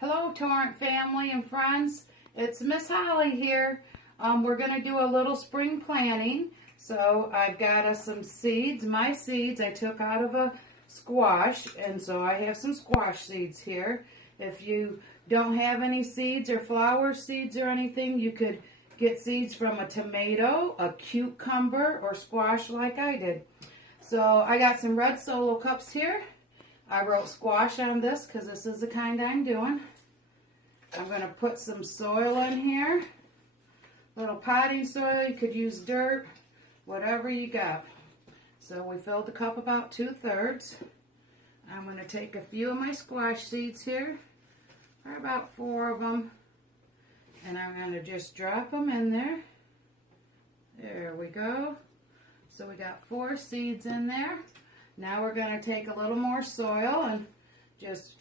Hello, Torrent family and friends. It's Miss Hollie here. We're going to do a little spring planting. So I've got us some seeds. My seeds I took out of a squash, and so I have some squash seeds here. If you don't have any seeds or flower seeds or anything, you could get seeds from a tomato, a cucumber, or squash like I did. So I got some red Solo cups here. I wrote squash on this because this is the kind I'm doing. I'm going to put some soil in here. Little potting soil. You could use dirt, whatever you got. So we filled the cup about 2/3. I'm going to take a few of my squash seeds here, or about 4 of them, and I'm going to just drop them in there. There we go. So we got 4 seeds in there. Now we're going to take a little more soil and just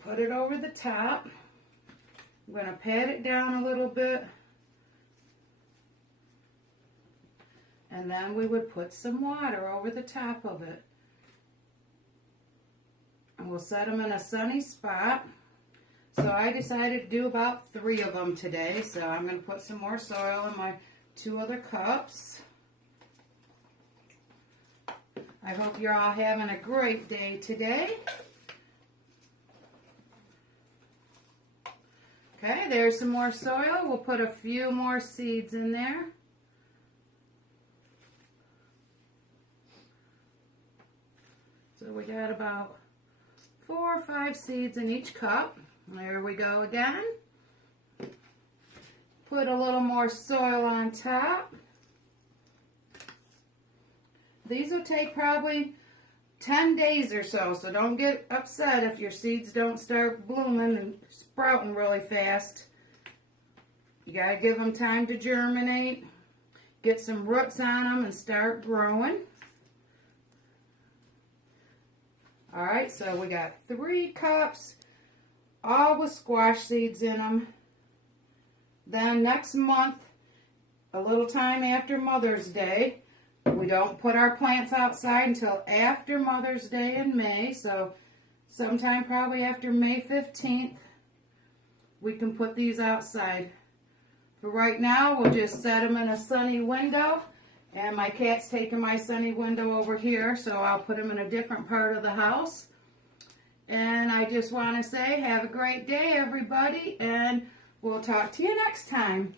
put it over the top. I'm going to pat it down a little bit. And then we would put some water over the top of it. And we'll set them in a sunny spot. So I decided to do about 3 of them today. So I'm going to put some more soil in my 2 other cups. I hope you're all having a great day today. Okay, there's some more soil. We'll put a few more seeds in there. So we got about 4 or 5 seeds in each cup. There we go again. Put a little more soil on top. These will take probably 10 days or so, so don't get upset if your seeds don't start blooming and sprouting really fast. You gotta give them time to germinate, get some roots on them and start growing. Alright, so we got 3 cups, all with squash seeds in them. Then next month, a little time after Mother's Day, we don't put our plants outside until after Mother's Day in May, so sometime probably after May 15th, we can put these outside. For right now, we'll just set them in a sunny window, and my cat's taking my sunny window over here, so I'll put them in a different part of the house. And I just want to say, have a great day, everybody, and we'll talk to you next time.